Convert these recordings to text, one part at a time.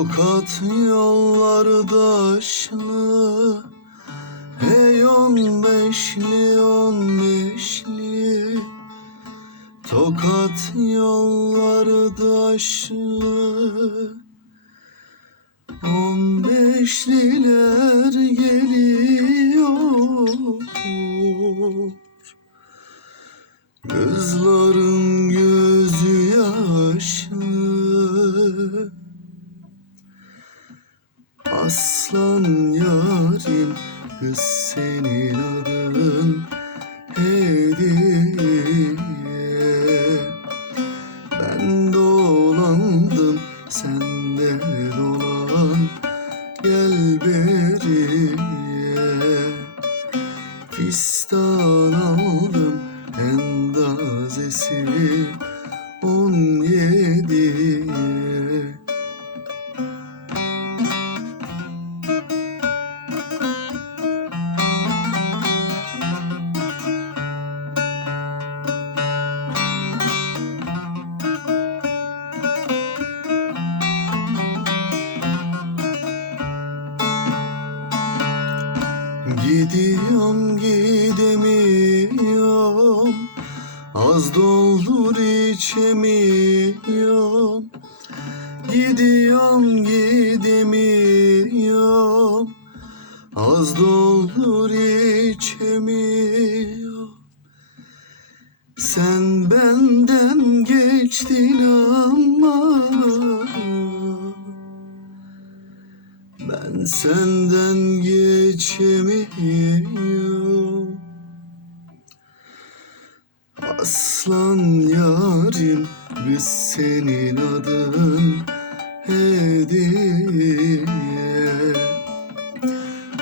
Tokat yolları daşlı Hey on beşli on beşli. Tokat yolları daşlı On beşliler Aslan yarim kız senin adın hediye. Ben dolandım sen de dolan gel beriye. Fistan aldım endazesi Gidiyorum gidemiyorum. Az doldur içemiyorum Gidiyorum gidemiyorum. Az doldur içemiyorum Sen benden geçtin ama ben senden geçemiyorum. Aslan yarim biz senin adın hediye.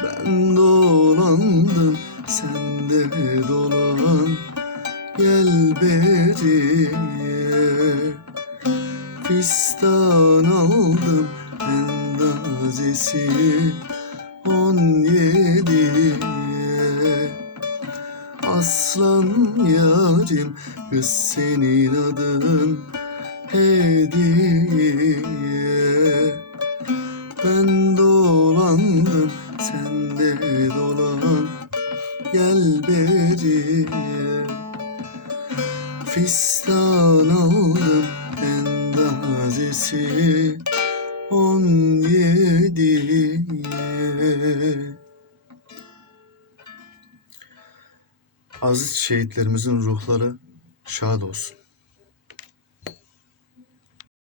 Ben dolandım sen de dolan gel beriye Fistan aldım endazesi on yediye Aslan yarim kız senin adın hediye. Ben dolandım sen de dolan gel beriye Fistan aldım endazesi on yediye Aziz şehitlerimizin ruhları şad olsun.